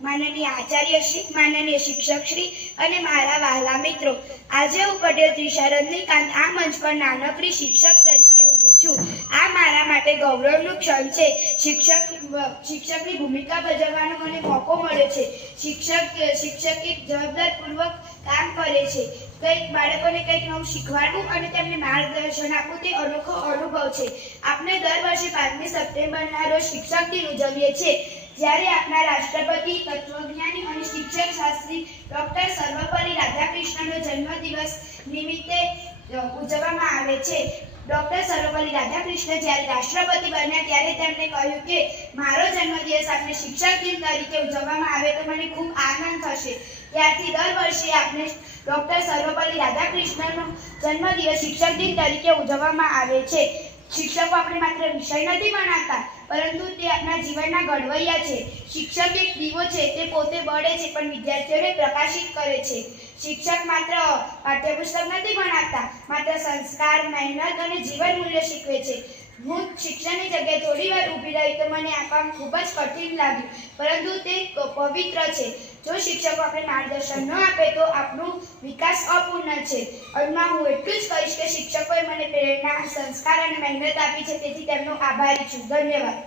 માનનીય આચાર્ય શ્રી, માનનીય શિક્ષક શ્રી અને મારા વહાલા મિત્રો. આજે હું પટેલ ત્રિષા રજનીકાંત આ મંચ પર નાનકડી શિક્ષક તરીકે ઊભી છું. આ મારા માટે ગૌરવનું ક્ષણ છે. શિક્ષક, શિક્ષકની ભૂમિકા ભજવવાનો મને મોકો મળ્યો છે. શિક્ષક શિક્ષક એક જવાબદારપૂર્વક કામ કરે છે. કંઈક બાળકોને કંઈક નવું શીખવાડવું અને તેમને માર્ગદર્શન આપવું તે અનોખો અનુભવ છે. આપણે દર વર્ષે પાંચમી સપ્ટેમ્બરના રોજ શિક્ષક દિન ઉજવીએ છીએ. જ્યારે આપણા રાષ્ટ્રપતિ, તત્વજ્ઞાની અને શિક્ષક શાસ્ત્રી ડોક્ટર સર્વપલ્લી રાધાકૃષ્ણનો જન્મદિવસ નિમિત્તે ઉજવવામાં આવે છે. ડોક્ટર સર્વપલ્લી રાધાકૃષ્ણ જ્યારે રાષ્ટ્રપતિ બન્યા ત્યારે તેમણે કહ્યું કે, મારો જન્મદિવસ આપણે શિક્ષક દિન તરીકે ઉજવવામાં આવે તો મને ખૂબ આનંદ થશે. ત્યારથી દર વર્ષે આપણે ડોક્ટર સર્વપલ્લી રાધાકૃષ્ણનો જન્મદિવસ શિક્ષક દિન તરીકે ઉજવવામાં આવે છે. શિક્ષકો આપણે માત્ર વિષય નથી ભણાવતા, પરંતુ જીવનના ઘડવૈયા છે. શિક્ષક એક દીવો છે, તે પોતે બળે છે, પણ વિદ્યાર્થીઓને પ્રકાશિત કરે છે. શિક્ષક માત્ર પાઠ્યપુસ્તક નથી ભણાવતા, માત્ર સંસ્કાર, મહેનત અને જીવન મૂલ્ય શીખવે છે. હું શિક્ષણની જગ્યાએ થોડી વાર ઊભી રહી તો મને આ કામ ખૂબ જ કઠિન લાગ્યું, પરંતુ તે પવિત્ર છે. જો શિક્ષકો આપણે માર્ગદર્શન ન આપે તો આપણું વિકાસ અપૂર્ણ છે. અંતમાં હું એટલું જ કહીશ કે શિક્ષકોએ મને પ્રેરણા, સંસ્કાર અને મહેનત આપી છે, તેથી તેમનો આભારી છું. ધન્યવાદ.